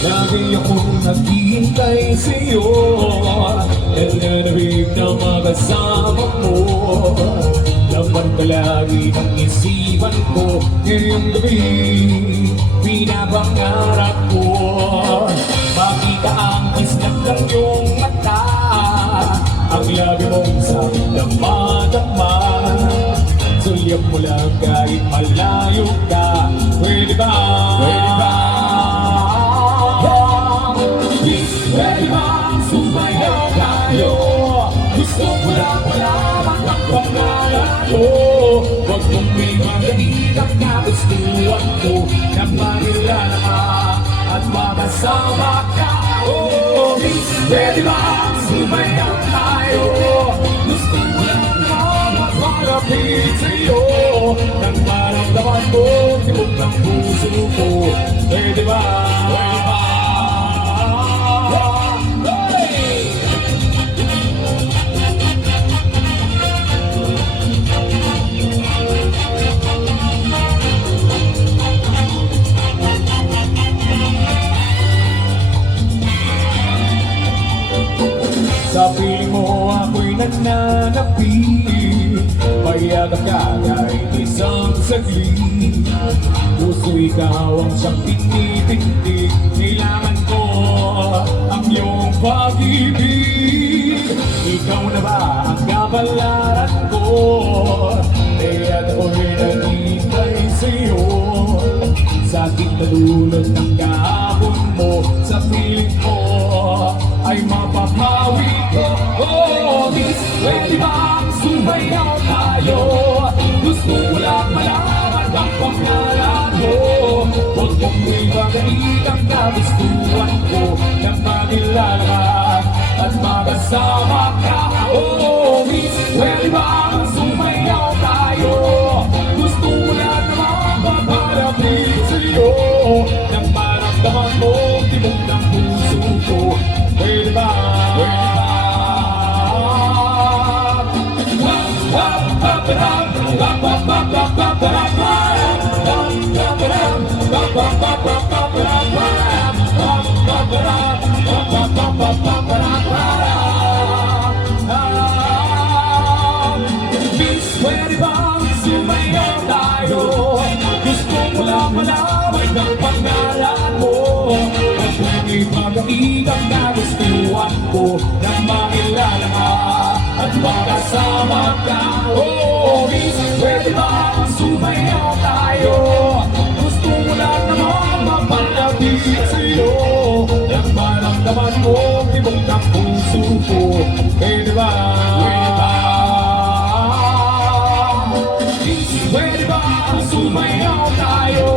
Lagi akong naghihintay sa'yo, nananabig na makasama mo. Laman ka lagi ng isipan ko, ngayong gabi pinapangarap ko. Makita ang kisnat ng iyong mata, ang labi mong sa dama-dama. Sulyap mo lang kahit malayo ka, pwede ba? Pwede ba? Pwede ba sumayaw tayo? Gusto ko lang malaman ang pangalan mo. Huwag mong may magalit ang kagustuhan ko, na manilala ka at makasama ka. Oh, pwede ba sumayaw tayo? Gusto ko lang malaman malapit sa'yo, nang maramdaman mo tibok ng puso ko. Pwede ba? Pwede ba? Sa piling mo ako'y nananapin, mayagap ka kahit isang saglit. Puso ikaw ang siyang tinitindig, kailangan ko ang iyong pag-ibig. Ikaw na ba ang kapalaran ko, kaya't ako'y naghihintay sa'yo. Sa aking nalulod ng kahapon mo, sa piling ko ay mapapawi ko. Oh, pwede bang sumayaw tayo? Gusto ko lang malaman ang pangalan mo. Huwag mong may magalit ang kagustuhan ko, na manilala ka at makasama ka. Oh, pwede bang sumayaw tayo? Gusto ko lang naman maparapit sa'yo, nang maramdaman mo tibok ng puso ko. Pwede ba? Pwede ba? Pwede bang sumayaw tayo? Gusto ko lang malaman ang pangalan mo. At kung ipagalit ang nagustuhan ko, na makilala ka at makasama ka. Oh, pwede bang sumayaw tayo? Gusto ko lang naman mapalapit sa'yo, nang maramdaman mo tibok ng puso ko. Pwede ba? Pwede ba? Pwede ba sumayaw tayo?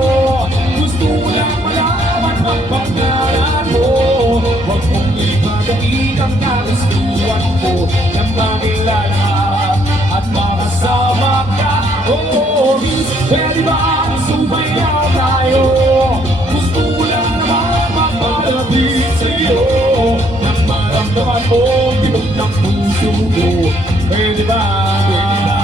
Gusto ko lang malaman ang pangalan mo. Huwag mong ipagalit ang kagustuhan ko, na makilala at makasama ka. Oh, pwede ba sumayaw tayo? Gusto ko lang naman mapalapit sa'yo, nang maramdaman mo tibok ng puso ko. Pwede ba? Pwede ba?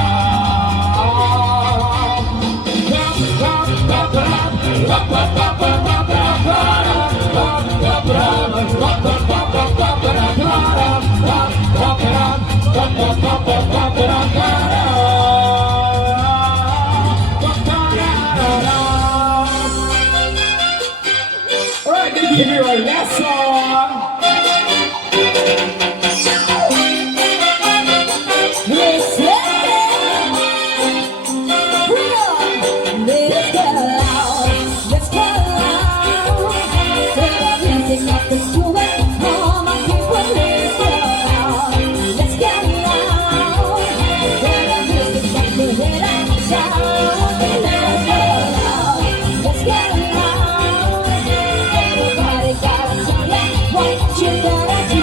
Alright, gonna give you our last song. Everybody got a what you gotta do.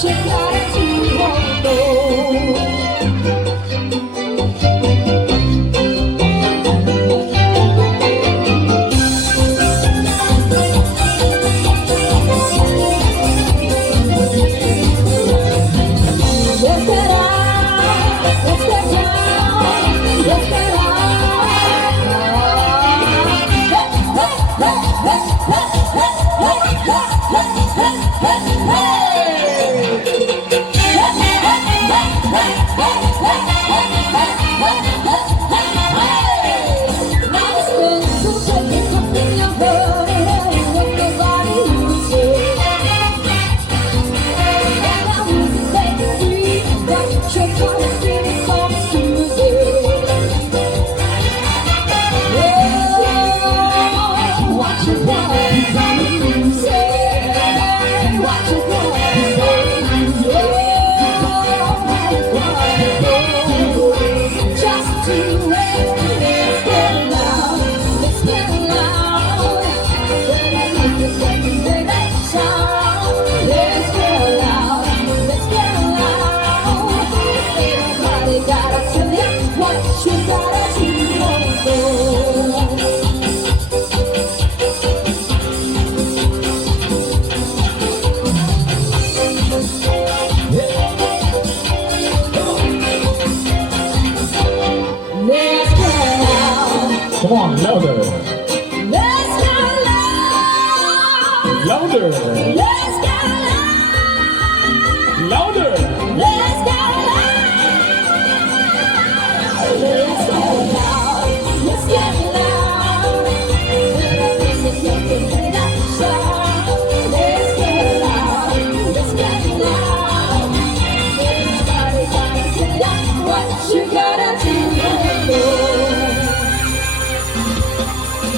You gotta do one more. Let's get out, let's get down, let's get out. Now spend so taking up in your heart and what nobody will say. And I will set you free, but you're trying to see me comes to oh, what you want, say, what you want, just do it. Let's get loud, let's get loud. Make that sound. Let's get loud, let's get loud. Everybody gotta tell you what you gotta Let's get loud. Come on, louder. Let's get loud. Louder. Let's